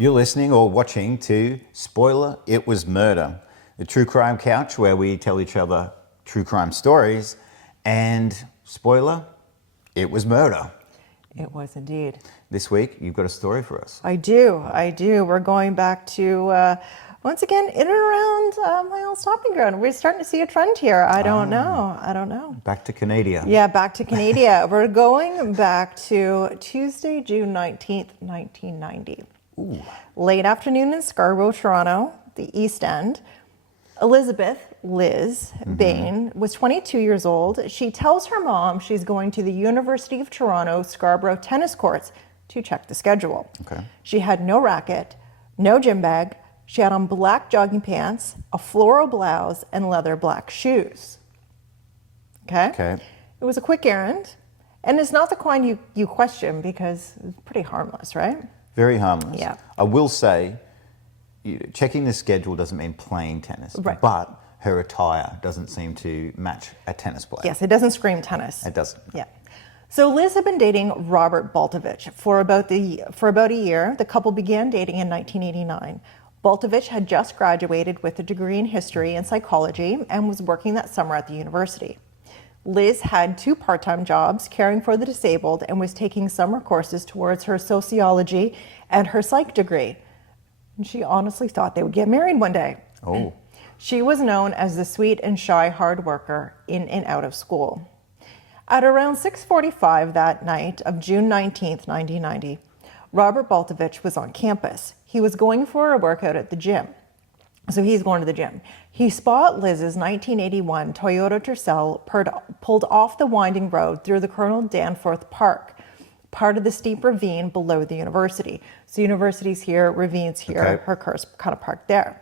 You're listening or watching to Spoiler, It Was Murder, the true crime couch where we tell each other true crime stories. And spoiler, it was murder. It was indeed. This week, you've got a story for us. I do. We're going back to, once again, in and around my old stomping ground. We're starting to see a trend here. I don't know. Back to Canada. Yeah, back to Canada. We're going back to Tuesday, June 19th, 1990. Ooh. Late afternoon in Scarborough, Toronto, the East End. Elizabeth, Liz Bain, was 22 years old. She tells her mom she's going to the University of Toronto Scarborough tennis courts to check the schedule. Okay. She had no racket, no gym bag. She had on black jogging pants, a floral blouse, and leather black shoes. Okay? It was a quick errand, and it's not the kind you question because it's pretty harmless, right? Very harmless. Yeah. I will say, checking the schedule doesn't mean playing tennis, right. But her attire doesn't seem to match a tennis player. Yes, it doesn't scream tennis. It doesn't. Yeah. So Liz had been dating Robert Baltovich for about a year. The couple began dating in 1989. Baltovich had just graduated with a degree in history and psychology and was working that summer at the university. Liz had 2 part-time jobs caring for the disabled and was taking summer courses towards her sociology and her psych degree. And she honestly thought they would get married one day. Oh. She was known as the sweet and shy hard worker in and out of school. At around 6:45 that night of June 19th, 1990, Robert Baltovich was on campus. He was going for a workout at the gym. So he's going to the gym. He spotted Liz's 1981 Toyota Tercel pulled off the winding road through the Colonel Danforth Park, part of the steep ravine below the university. So university's here, ravine's here, Okay. her car's kind of parked there.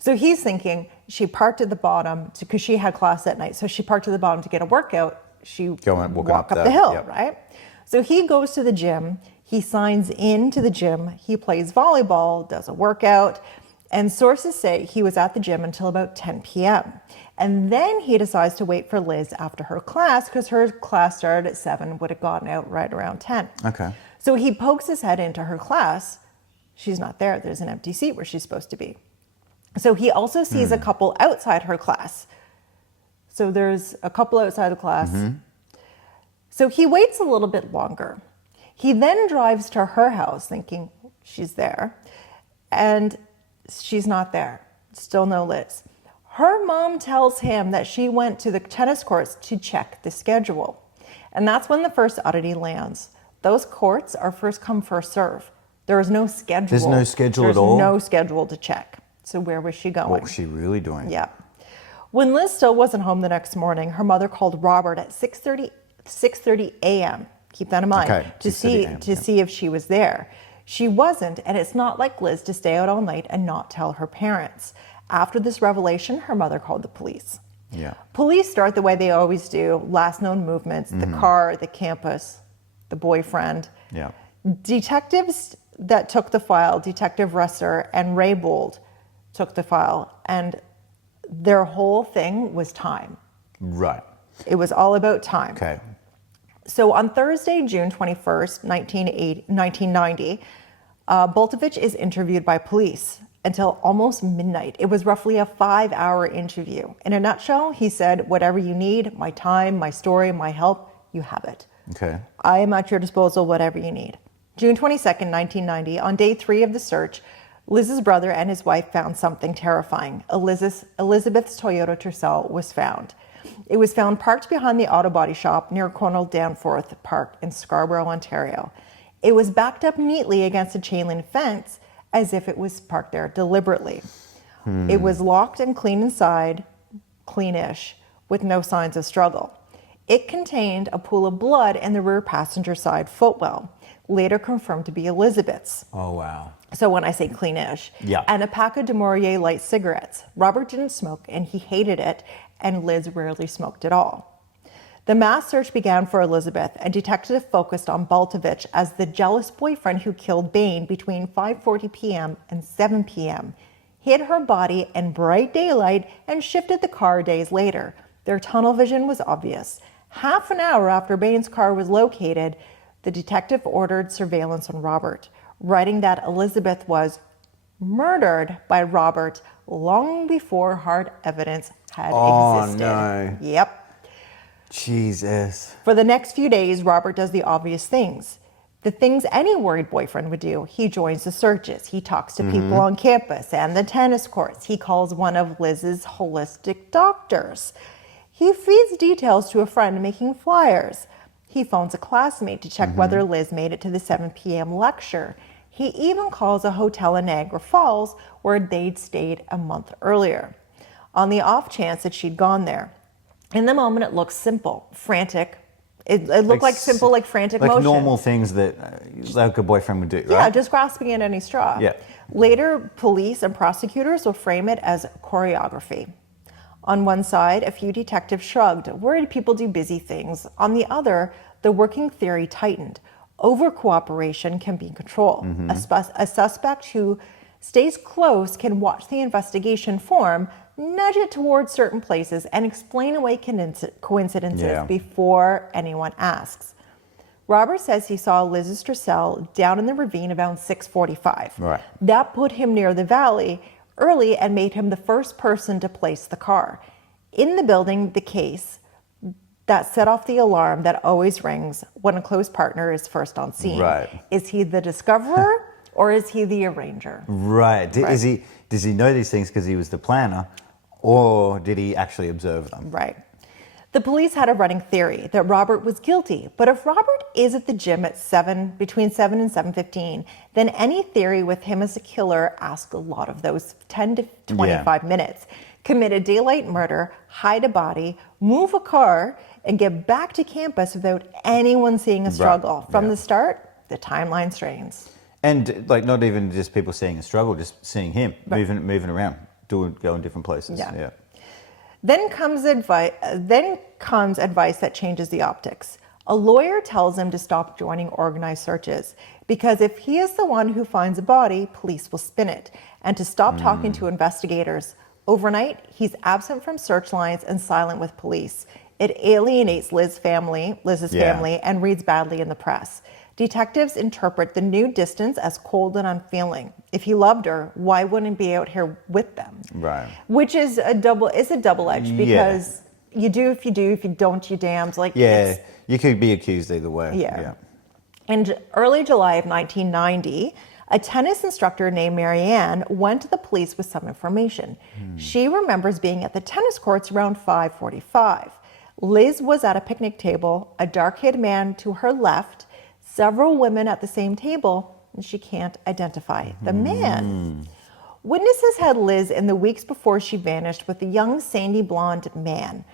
So he's thinking she parked at the bottom because she had class that night. So she parked at the bottom to get a workout. She walked up the hill, yep. Right? So he goes to the gym. He signs into the gym. He plays volleyball, does a workout. And sources say he was at the gym until about 10 p.m. And then he decides to wait for Liz after her class because her class started at 7, would have gotten out right around 10. Okay. So he pokes his head into her class. She's not there. There's an empty seat where she's supposed to be. So he also sees a couple outside her class. So there's a couple outside the class. So he waits a little bit longer. He then drives to her house thinking she's there. And she's not there. Still no Liz. Her mom tells him that she went to the tennis courts to check the schedule. And that's when the first oddity lands. Those courts are first come, first serve. There is no schedule. There's no schedule at all? There's no schedule to check. So where was she going? What was she really doing? Yeah. When Liz still wasn't home the next morning, her mother called Robert at 6:30 a.m. Keep that in mind. Okay, to see if she was there. She wasn't, and it's not like Liz to stay out all night and not tell her parents. After this revelation, her mother called the police. Yeah. Police start the way they always do, last known movements, the car, the campus, the boyfriend. Yeah. Detectives that took the file, Detective Russer and Ray Bold, took the file, and their whole thing was time. Right. It was all about time. Okay. So on Thursday, June 21st, 1990, Baltovich is interviewed by police until almost midnight. It was roughly a 5-hour interview. In a nutshell, he said, whatever you need, my time, my story, my help, you have it. Okay. I am at your disposal, whatever you need. June 22nd, 1990, on day 3 of the search, Liz's brother and his wife found something terrifying. Elizabeth's Toyota Tercel was found. It was found parked behind the auto body shop near Colonel Danforth Park in Scarborough, Ontario. It was backed up neatly against a chain link fence as if it was parked there deliberately. It was locked and clean inside, cleanish, with no signs of struggle. It contained a pool of blood in the rear passenger side footwell, later confirmed to be Elizabeth's. Oh, wow. So when I say cleanish, Yeah. And a pack of Demorier light cigarettes. Robert didn't smoke and he hated it, and Liz rarely smoked at all. The mass search began for Elizabeth, and detectives focused on Baltovich as the jealous boyfriend who killed Bain between 5:40 p.m. and 7 p.m., hid her body in bright daylight, and shifted the car days later. Their tunnel vision was obvious. Half an hour after Bain's car was located, the detective ordered surveillance on Robert. writing that Elizabeth was murdered by Robert long before hard evidence had existed. No. Yep. Jesus. For the next few days, Robert does the obvious things. The things any worried boyfriend would do. He joins the searches. He talks to people on campus and the tennis courts. He calls one of Liz's holistic doctors. He feeds details to a friend making flyers. He phones a classmate to check whether Liz made it to the 7 p.m. lecture. He even calls a hotel in Niagara Falls where they'd stayed a month earlier, on the off chance that she'd gone there. In the moment, it looks simple, frantic. It looked like simple, like frantic motion. Like normal things that like a boyfriend would do, right? Yeah, just grasping at any straw. Yeah. Later, police and prosecutors will frame it as choreography. On one side, a few detectives shrugged, worried people do busy things. On the other, the working theory tightened. Over-cooperation can be control. A suspect who stays close can watch the investigation form, nudge it towards certain places, and explain away coincidences before anyone asks. Robert says he saw Liz's Tressel down in the ravine around 6:45. Right. That put him near the valley early and made him the first person to place the car. In the building, the case that set off the alarm that always rings when a close partner is first on scene. Right. Is he the discoverer or is he the arranger? Right. Does he know these things because he was the planner, or did he actually observe them? Right. The police had a running theory that Robert was guilty, but if Robert is at the gym at between 7 and 7:15, then any theory with him as a killer asks a lot of those 10 to 25 minutes. Commit a daylight murder, hide a body, move a car, and get back to campus without anyone seeing a struggle. From the start, the timeline strains. And like not even just people seeing a struggle, just seeing him moving around, going different places. Yeah. Then comes advice that changes the optics. A lawyer tells him to stop joining organized searches because if he is the one who finds a body, police will spin it, and to stop talking to investigators. Overnight, he's absent from search lines and silent with police. It alienates Liz's family, and reads badly in the press. Detectives interpret the new distance as cold and unfeeling. If he loved her, why wouldn't he be out here with them? Right. Which is a double-edged because you do if you do, if you don't, you damned. You could be accused either way. Yeah. In early July of 1990, a tennis instructor named Marianne went to the police with some information. She remembers being at the tennis courts around 5:45. Liz was at a picnic table, a dark-haired man to her left, several women at the same table, and she can't identify the man. Witnesses had Liz in the weeks before she vanished with a young, sandy blonde man.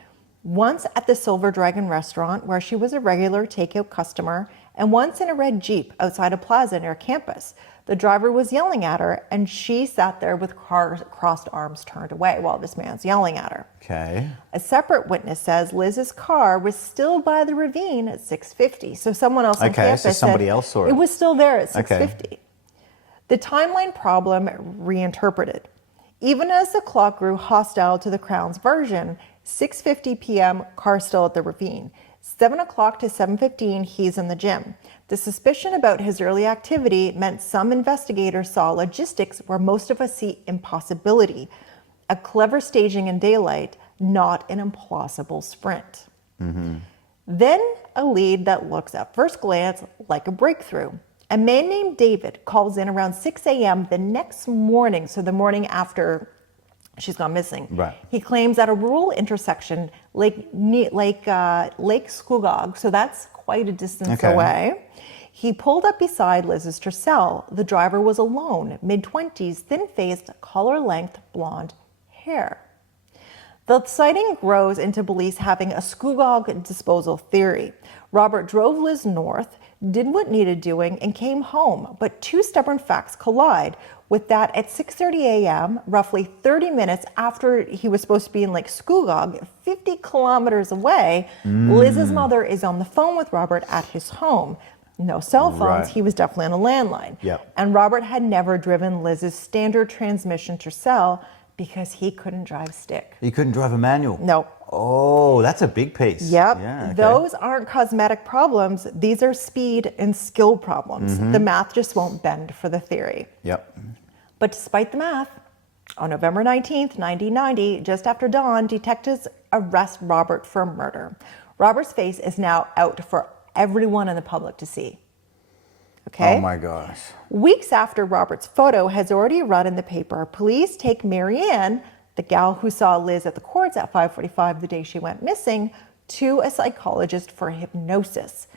Once at the Silver Dragon restaurant, where she was a regular takeout customer, and once in a red Jeep outside a plaza near campus. The driver was yelling at her, and she sat there with crossed arms turned away while this man's yelling at her. Okay. A separate witness says Liz's car was still by the ravine at 6:50. So someone else on campus so somebody else saw it. It was still there at 6:50. Okay. The timeline problem reinterpreted. Even as the clock grew hostile to the Crown's version, 6:50 p.m., car still at the ravine. 7 o'clock to 7:15, he's in the gym. The suspicion about his early activity meant some investigators saw logistics where most of us see impossibility. A clever staging in daylight, not an implausible sprint. Then a lead that looks at first glance like a breakthrough. A man named David calls in around 6 a.m. the next morning, so the morning after she's gone missing. Right. He claims at a rural intersection, Lake Scugog, so that's quite a distance away. He pulled up beside Liz's Tressel. The driver was alone, mid-20s, thin-faced, collar-length, blonde hair. The sighting grows into police having a Scugog disposal theory. Robert drove Liz north, did what needed doing, and came home, but two stubborn facts collide with that at 6:30 a.m., roughly 30 minutes after he was supposed to be in Lake Scugog, 50 kilometers away, Liz's mother is on the phone with Robert at his home. No cell phones, he was definitely on a landline. Yep. And Robert had never driven Liz's standard transmission Tercel because he couldn't drive stick. You couldn't drive a manual? No, Oh, that's a big piece. Yep. Yeah, okay. Those aren't cosmetic problems. These are speed and skill problems. The math just won't bend for the theory. Yep. But despite the math, on November 19th, 1990, just after dawn, detectives arrest Robert for murder. Robert's face is now out for everyone in the public to see. Okay? Oh my gosh. Weeks after Robert's photo has already run in the paper, police take Marianne, the gal who saw Liz at the courts at 5:45 the day she went missing, to a psychologist for hypnosis.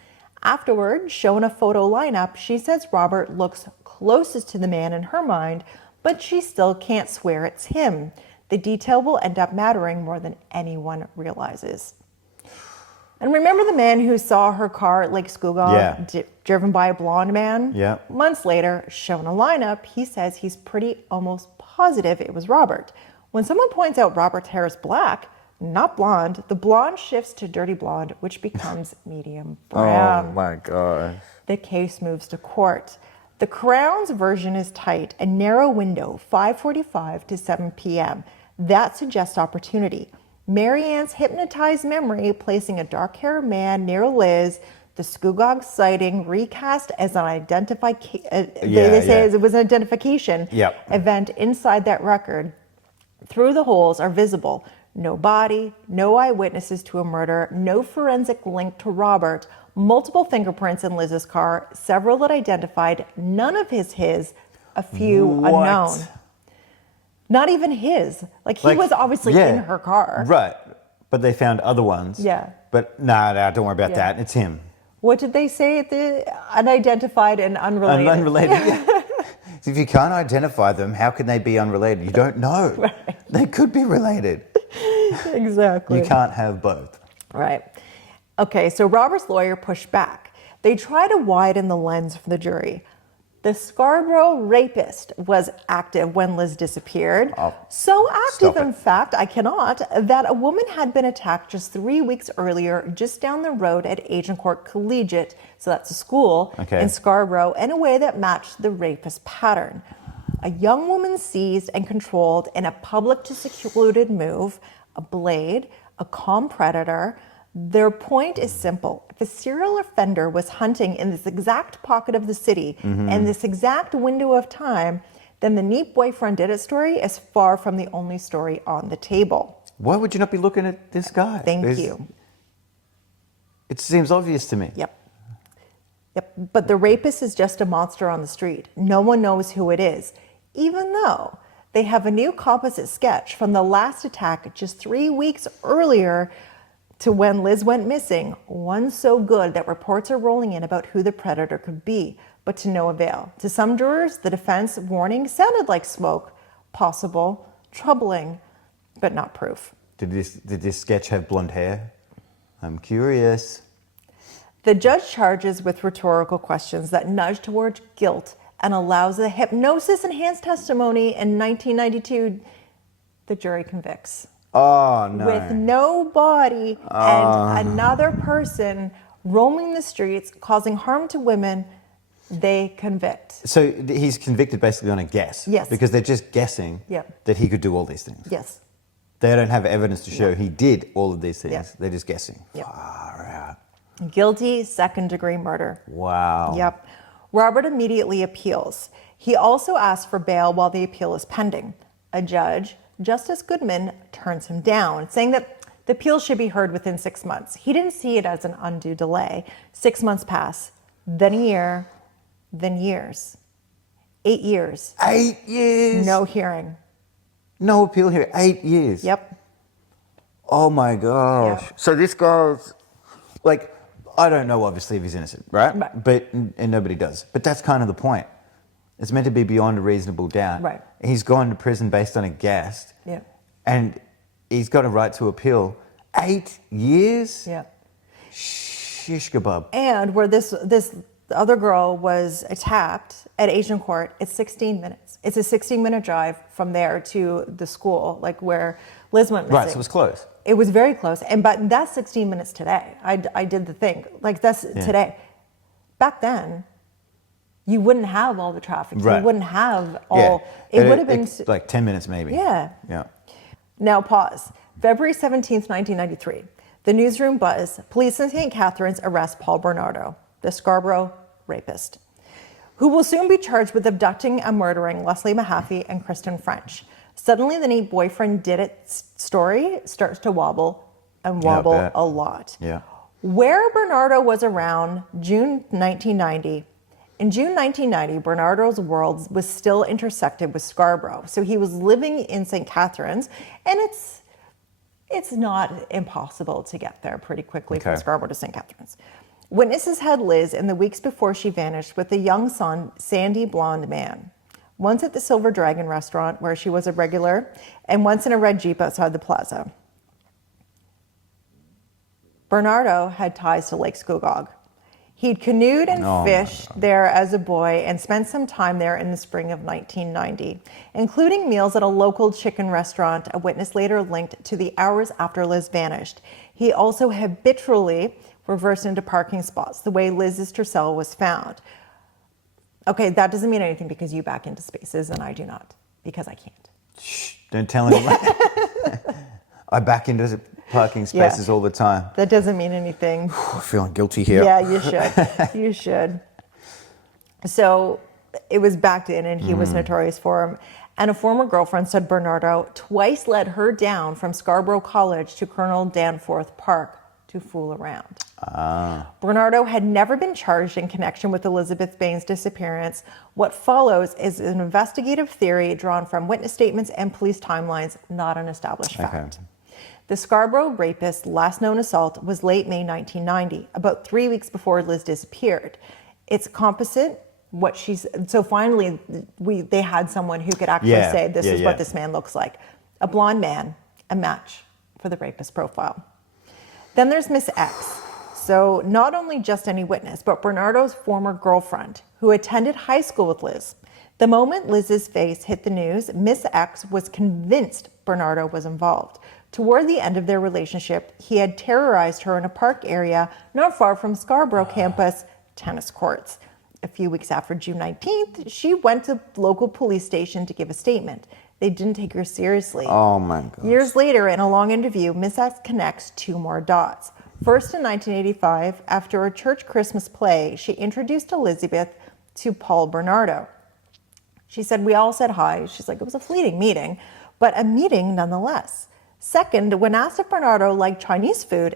Afterward, shown a photo lineup, she says Robert looks closest to the man in her mind, but she still can't swear it's him. The detail will end up mattering more than anyone realizes. And remember the man who saw her car at Lake Scugog, Yeah. driven by a blonde man? Yeah. Months later, shown a lineup, he says he's pretty almost positive it was Robert. When someone points out Robert's hair is black, not blonde, the blonde shifts to dirty blonde, which becomes medium brown. Oh my gosh. The case moves to court. The Crown's version is tight, a narrow window, 5:45 to 7 p.m. That suggests opportunity. Marianne's hypnotized memory, placing a dark-haired man near Liz, the Scugog sighting recast as an identification. They say it was an identification event inside that record. Through the holes are visible no body, no eyewitnesses to a murder, no forensic link to Robert, multiple fingerprints in Liz's car, several that identified none of his, a few unknown. Not even his. Like he was obviously in her car. Right. But they found other ones. Yeah. But nah, don't worry about that. It's him. What did they say? The unidentified and unrelated. Unrelated. If you can't identify them, how can they be unrelated? You don't know. Right. They could be related. Exactly. You can't have both. Right. Okay, so Robert's lawyer pushed back. They try to widen the lens for the jury. The Scarborough rapist was active when Liz disappeared. So active, in fact, that a woman had been attacked just 3 weeks earlier, just down the road at Agincourt Collegiate, so that's a school in Scarborough, in a way that matched the rapist pattern. A young woman seized and controlled in a public to secluded move, a blade, a calm predator. Their point is simple. If a serial offender was hunting in this exact pocket of the city and this exact window of time, then the neat boyfriend did it story is far from the only story on the table. Why would you not be looking at this guy? Thank you. It seems obvious to me. Yep. But the rapist is just a monster on the street. No one knows who it is, even though they have a new composite sketch from the last attack just 3 weeks earlier to when Liz went missing, one so good that reports are rolling in about who the predator could be, but to no avail. To some jurors, the defense warning sounded like smoke, possible, troubling, but not proof. Did this sketch have blonde hair? I'm curious. The judge charges with rhetorical questions that nudge towards guilt and allows the hypnosis-enhanced testimony in 1992. The jury convicts. Oh, no. With no body and another person roaming the streets, causing harm to women, they convict. So he's convicted basically on a guess? Yes. Because they're just guessing that he could do all these things? Yes. They don't have evidence to show he did all of these things. Yep. They're just guessing. Yep. Far out. Guilty, second-degree murder. Wow. Yep. Robert immediately appeals. He also asks for bail while the appeal is pending. A judge, Justice Goodman, turns him down, saying that the appeal should be heard within 6 months. He didn't see it as an undue delay. 6 months pass, then a year, then years. 8 years. 8 years? No hearing. No appeal here. 8 years? Yep. Oh my gosh. Yep. So this guy's, like, I don't know obviously if he's innocent, right? But and nobody does. But that's kind of the point. It's meant to be beyond a reasonable doubt. Right. He's gone to prison based on a guess. Yeah. And he's got a right to appeal. 8 years? Yeah. Shish kebab. And where this other girl was attacked at Agincourt, it's 16 minutes. It's a 16-minute drive from there to the school, like where Liz went missing. Right, so it was close. It was very close. But that's 16 minutes today. I did the thing. Like that's today. Back then, you wouldn't have all the traffic. Right. You wouldn't have all. It would have been like 10 minutes maybe. Yeah. Yeah. Now pause. February 17th, 1993. The newsroom buzz. Police in St. Catharines arrest Paul Bernardo, the Scarborough rapist, who will soon be charged with abducting and murdering Leslie Mahaffey and Kristen French. Suddenly, the neat boyfriend did it story starts to wobble and wobble a lot. Yeah. Where Bernardo was around June 1990. In June 1990, Bernardo's world was still intersected with Scarborough. So he was living in St. Catharines, and it's not impossible to get there pretty quickly from Scarborough to St. Catharines. Witnesses had Liz in the weeks before she vanished with a young son, sandy blonde man. Once at the Silver Dragon restaurant, where she was a regular, and once in a red Jeep outside the plaza. Bernardo had ties to Lake Scugog. He'd canoed and fished there as a boy and spent some time there in the spring of 1990, including meals at a local chicken restaurant, a witness later linked to the hours after Liz vanished. He also habitually reversed into parking spots, the way Liz's Tercel was found. Okay, that doesn't mean anything because you back into spaces and I do not, because I can't. Shh, don't tell anyone. I back into parking spaces all the time. That doesn't mean anything. I'm feeling guilty here. Yeah, you should. You should. So it was backed in and he was notorious for him. And a former girlfriend said Bernardo twice led her down from Scarborough College to Colonel Danforth Park to fool around. Bernardo had never been charged in connection with Elizabeth Bain's disappearance. What follows is an investigative theory drawn from witness statements and police timelines, not an established fact. The Scarborough rapist's last known assault was late May 1990, about 3 weeks before Liz disappeared. It's composite. So finally, they had someone who could actually say, this is what this man looks like. A blonde man, a match for the rapist profile. Then there's Miss X. So not only just any witness, but Bernardo's former girlfriend who attended high school with Liz. The moment Liz's face hit the news, Miss X was convinced Bernardo was involved. Toward the end of their relationship, he had terrorized her in a park area not far from Scarborough campus tennis courts. A few weeks after June 19th, she went to the local police station to give a statement. They didn't take her seriously. Oh my God. Years later, in a long interview, Miss X connects two more dots. First, in 1985, after a church Christmas play, she introduced Elizabeth to Paul Bernardo. She said, we all said hi. She's like, it was a fleeting meeting, but a meeting nonetheless. Second, when asked if Bernardo liked Chinese food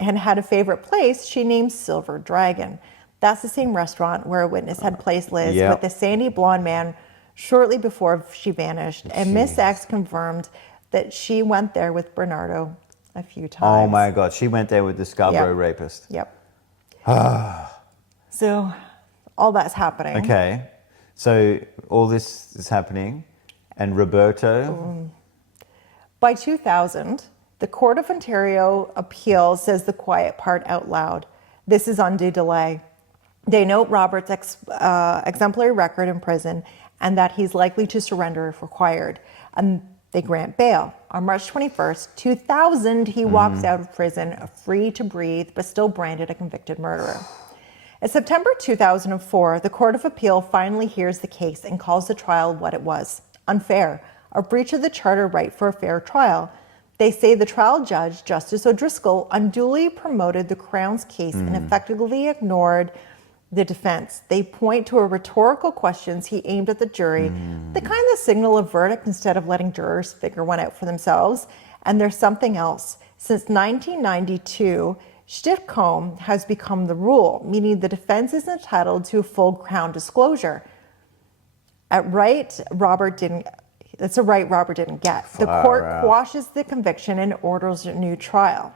and had a favorite place, she named Silver Dragon. That's the same restaurant where a witness had placed Liz with the sandy blonde man shortly before she vanished. And Miss X confirmed that she went there with Bernardo a few times. Oh my God, she went there with the Scarborough rapist. Yep. So all that's happening. Okay, so all this is happening, and Roberto? By 2000, the Court of Ontario Appeal says the quiet part out loud. This is undue delay. They note Robert's exemplary record in prison and that he's likely to surrender if required. And they grant bail. On March 21st, 2000, he walks out of prison free to breathe, but still branded a convicted murderer. In September 2004, the Court of Appeal finally hears the case and calls the trial what it was: unfair, a breach of the charter right for a fair trial. They say the trial judge, Justice O'Driscoll, unduly promoted the Crown's case and effectively ignored the defense. They point to a rhetorical questions he aimed at the jury, the kind that signal a verdict instead of letting jurors figure one out for themselves. And there's something else. Since 1992, Stichcomb has become the rule, meaning the defense is entitled to a full Crown disclosure. It's a right Robert didn't get. The court quashes the conviction and orders a new trial.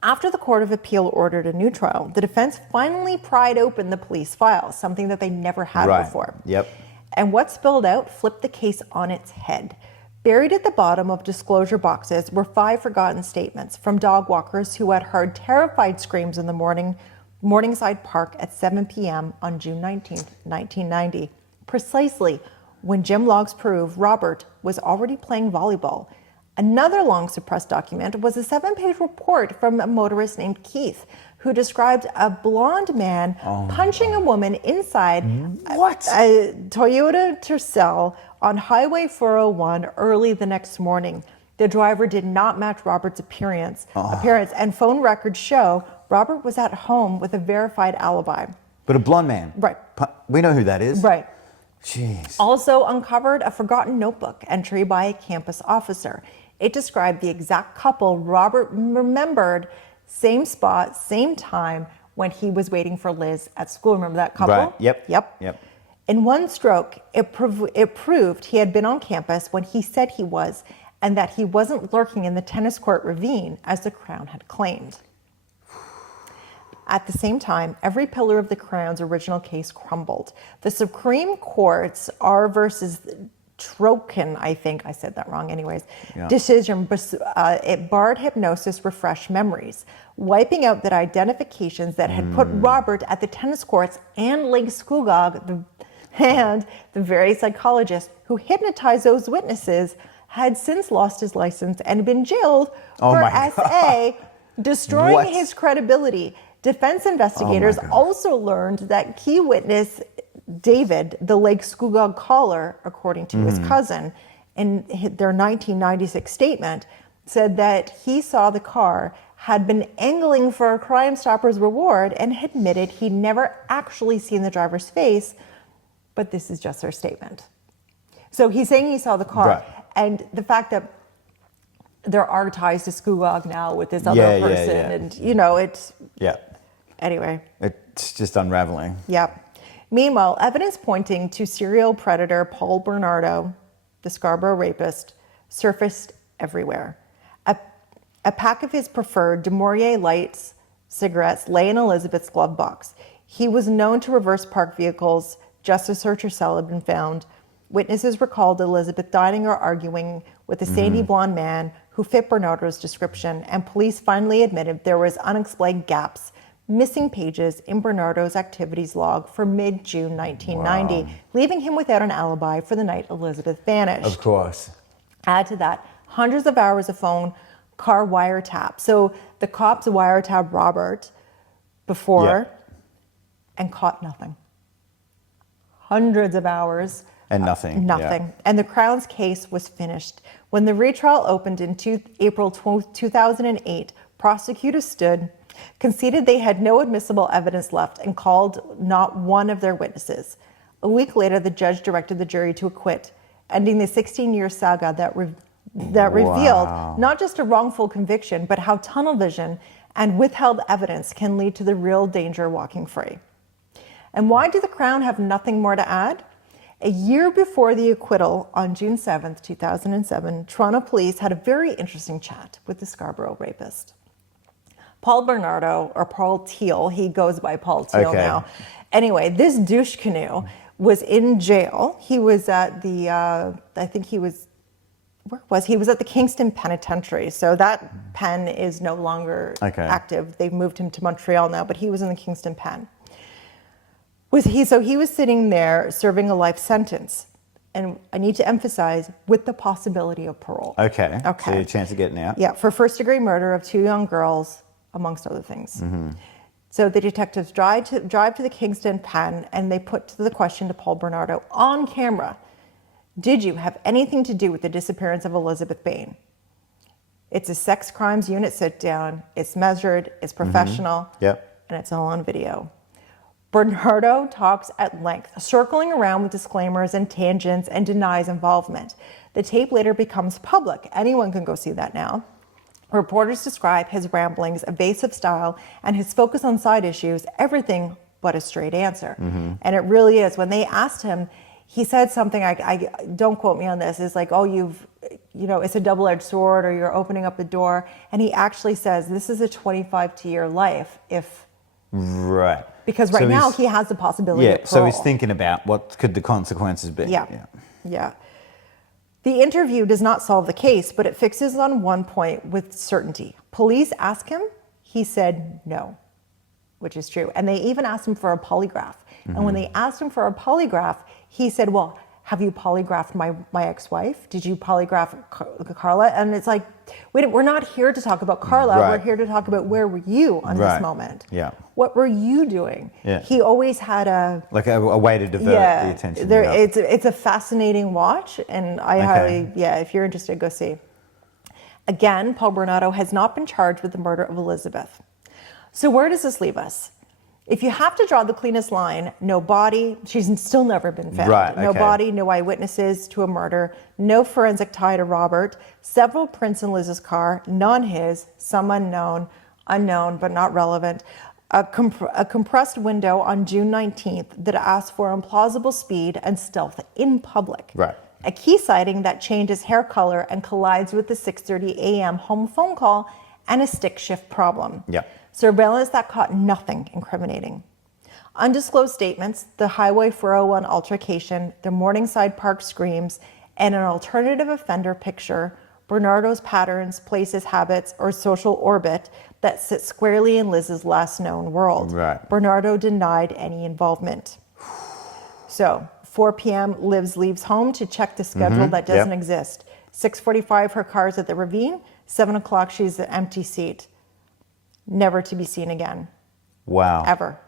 After the Court of Appeal ordered a new trial, the defense finally pried open the police files, something that they never had before. Yep. And what spilled out flipped the case on its head. Buried at the bottom of disclosure boxes were 5 forgotten statements from dog walkers who had heard terrified screams in the Morningside Park at 7 p.m. on June 19, 1990, precisely when Jim logs prove Robert was already playing volleyball. Another long suppressed document was a 7-page report from a motorist named Keith, who described a blonde man punching a woman inside a Toyota Tercel on Highway 401 early the next morning. The driver did not match Robert's appearance, and phone records show Robert was at home with a verified alibi. But a blonde man. Right. We know who that is. Right. Jeez. Also uncovered a forgotten notebook entry by a campus officer. It described the exact couple Robert remembered, same spot, same time, when he was waiting for Liz at school. Remember that couple? Right. Yep. In one stroke, it proved he had been on campus when he said he was, and that he wasn't lurking in the tennis court ravine as the Crown had claimed. At the same time, every pillar of the Crown's original case crumbled. The Supreme Court's R versus Trokin, I think I said that wrong anyways, decision, it barred hypnosis, refreshed memories, wiping out the identifications that had put Robert at the tennis courts and Lake Scugog, and the very psychologist who hypnotized those witnesses had since lost his license and been jailed for SA, destroying his credibility. Defense investigators also learned that key witness David, the Lake Scugog caller, according to his cousin, in their 1996 statement, said that he saw the car, had been angling for a Crime Stoppers reward, and admitted he'd never actually seen the driver's face, but this is just their statement. So he's saying he saw the car, and the fact that there are ties to Scugog now with this other person, and it's... Anyway. It's just unraveling. Meanwhile, evidence pointing to serial predator Paul Bernardo, the Scarborough rapist, surfaced everywhere. A pack of his preferred De Maurier Lights cigarettes lay in Elizabeth's glove box. He was known to reverse parked vehicles just as searcher cell had been found. Witnesses recalled Elizabeth dining or arguing with a sandy blonde man who fit Bernardo's description, and police finally admitted there was unexplained gaps, missing pages in Bernardo's activities log for mid-June 1990, leaving him without an alibi for the night Elizabeth vanished. Of course. Add to that, hundreds of hours of phone, car wiretap. So the cops wiretapped Robert before and caught nothing. Hundreds of hours. And nothing. Nothing. And the Crown's case was finished. When the retrial opened in April 2008, prosecutors stood, conceded they had no admissible evidence left, and called not one of their witnesses. A week later, the judge directed the jury to acquit, ending the 16-year saga that revealed not just a wrongful conviction, but how tunnel vision and withheld evidence can lead to the real danger walking free. And why did the Crown have nothing more to add? A year before the acquittal, on June 7th, 2007, Toronto police had a very interesting chat with the Scarborough rapist. Paul Bernardo, or Paul Teal, he goes by Paul Teal now. Anyway, this douche canoe was in jail. He was at the, he was at the Kingston Penitentiary. So that pen is no longer active. They've moved him to Montreal now, but he was in the Kingston Pen. So he was sitting there serving a life sentence. And I need to emphasize, with the possibility of parole. Okay. So a chance of getting out. Yeah, for first-degree murder of 2 young girls, amongst other things. So the detectives drive to the Kingston Pen, and they put the question to Paul Bernardo on camera. Did you have anything to do with the disappearance of Elizabeth Bain? It's a sex crimes unit sit down. It's measured, it's professional, and it's all on video. Bernardo talks at length, circling around with disclaimers and tangents, and denies involvement. The tape later becomes public. Anyone can go see that now. Reporters describe his ramblings, evasive style, and his focus on side issues, everything but a straight answer. And it really is. When they asked him, he said something, I don't quote me on this, is like, oh, it's a double-edged sword, or you're opening up a door. And he actually says, this is a 25-year life if... Right. Because now he has the possibility of parole. So he's thinking about what could the consequences be. Yeah. The interview does not solve the case, but it fixes on one point with certainty. Police asked him, he said no, which is true. And they even asked him for a polygraph. And when they asked him for a polygraph, he said, well, have you polygraphed my ex-wife? Did you polygraph Carla? And it's like, wait, we're not here to talk about Carla. We're here to talk about where were you on this moment? What were you doing? He always had a way to divert the attention. It's a fascinating watch, and I highly, if you're interested, go see. Again, Paul Bernardo has not been charged with the murder of Elizabeth. So where does this leave us? If you have to draw the cleanest line, no body, she's still never been found. Right, No okay. body, no eyewitnesses to a murder, no forensic tie to Robert, several prints in Liz's car, none his, some unknown but not relevant, a compressed window on June 19th that asks for implausible speed and stealth in public. Right. A key sighting that changes hair color and collides with the 6:30 a.m. home phone call and a stick shift problem. Yeah. Surveillance that caught nothing incriminating. Undisclosed statements, the Highway 401 altercation, the Morningside Park screams, and an alternative offender picture, Bernardo's patterns, places, habits, or social orbit that sit squarely in Liz's last known world. Right. Bernardo denied any involvement. So, 4 p.m., Liz leaves home to check the schedule that doesn't exist. 6:45, her car's at the ravine. 7 o'clock, she's an empty seat. Never to be seen again. Wow. Ever.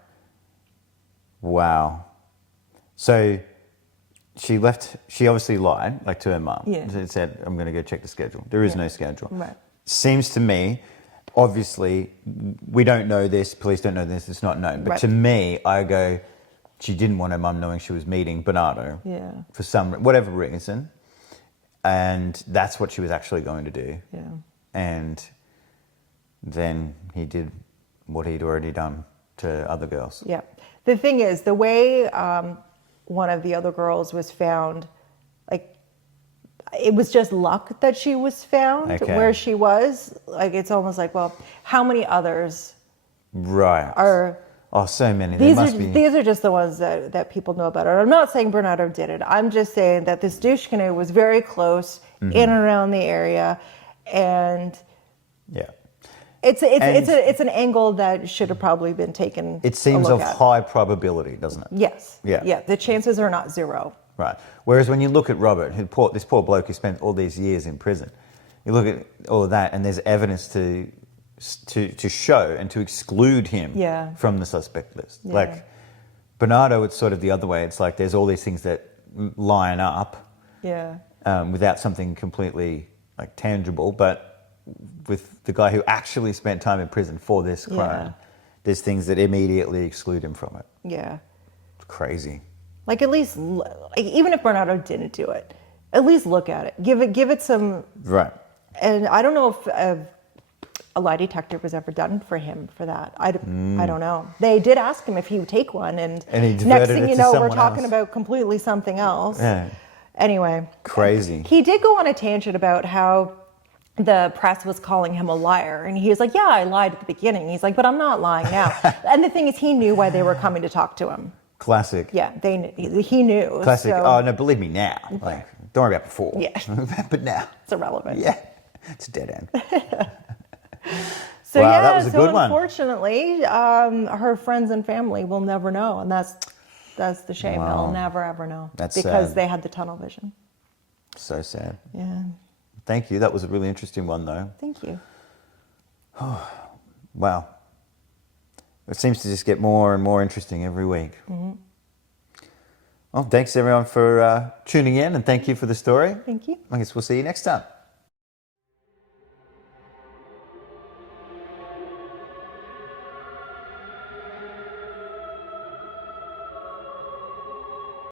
Wow. So she obviously lied, like to her mum. Yeah. She said, I'm going to go check the schedule. There is no schedule. Right. Seems to me, obviously, we don't know this, police don't know this, it's not known. But Right. to me, I go, she didn't want her mum knowing she was meeting Bernardo for whatever reason. And that's what she was actually going to do. Yeah. And then he did what he'd already done to other girls. Yeah. The thing is, the way one of the other girls was found, like, it was just luck that she was found Okay. where she was. Like, it's almost like, well, how many others Right. are... Oh, so many. There must be. These are just the ones that people know about. I'm not saying Bernardo did it. I'm just saying that this douche canoe was very close in and around the area, and Yeah. it's an angle that should have probably been taken. It seems a of look at. high probability, doesn't it? Yes. Yeah. Yeah. The chances are not zero. Right. Whereas when you look at Robert, this poor bloke who spent all these years in prison, you look at all of that, and there's evidence to show and to exclude him from the suspect list. Yeah. Like Bernardo, it's sort of the other way. It's like there's all these things that line up Yeah. without something completely like tangible. But with the guy who actually spent time in prison for this crime, there's things that immediately exclude him from it. Yeah. It's crazy. Like, at least, like, even if Bernardo didn't do it, at least look at it. Give it some. Right. And I don't know if a lie detector was ever done for him for that. I don't know. They did ask him if he would take one, and he diverted next thing it you to know, we're someone talking else. about completely something else. Yeah. Anyway. Crazy. He did go on a tangent about how the press was calling him a liar. And he was like, yeah, I lied at the beginning. He's like, but I'm not lying now. And the thing is, he knew why they were coming to talk to him. Classic. Yeah, he knew. Classic. So Oh, no, believe me now. Like, don't worry about before. Yeah. But now. it's irrelevant. Yeah. It's a dead end. So Wow, yeah, that was a good one. Unfortunately, her friends and family will never know, and that's the shame. Wow. They'll never ever know. That's because sad. they had the tunnel vision. So sad. Yeah. Thank you. That was a really interesting one, though. Thank you. Wow. It seems to just get more and more interesting every week. Mm-hmm. Well, thanks everyone for tuning in, and thank you for the story. Thank you. I guess we'll see you next time.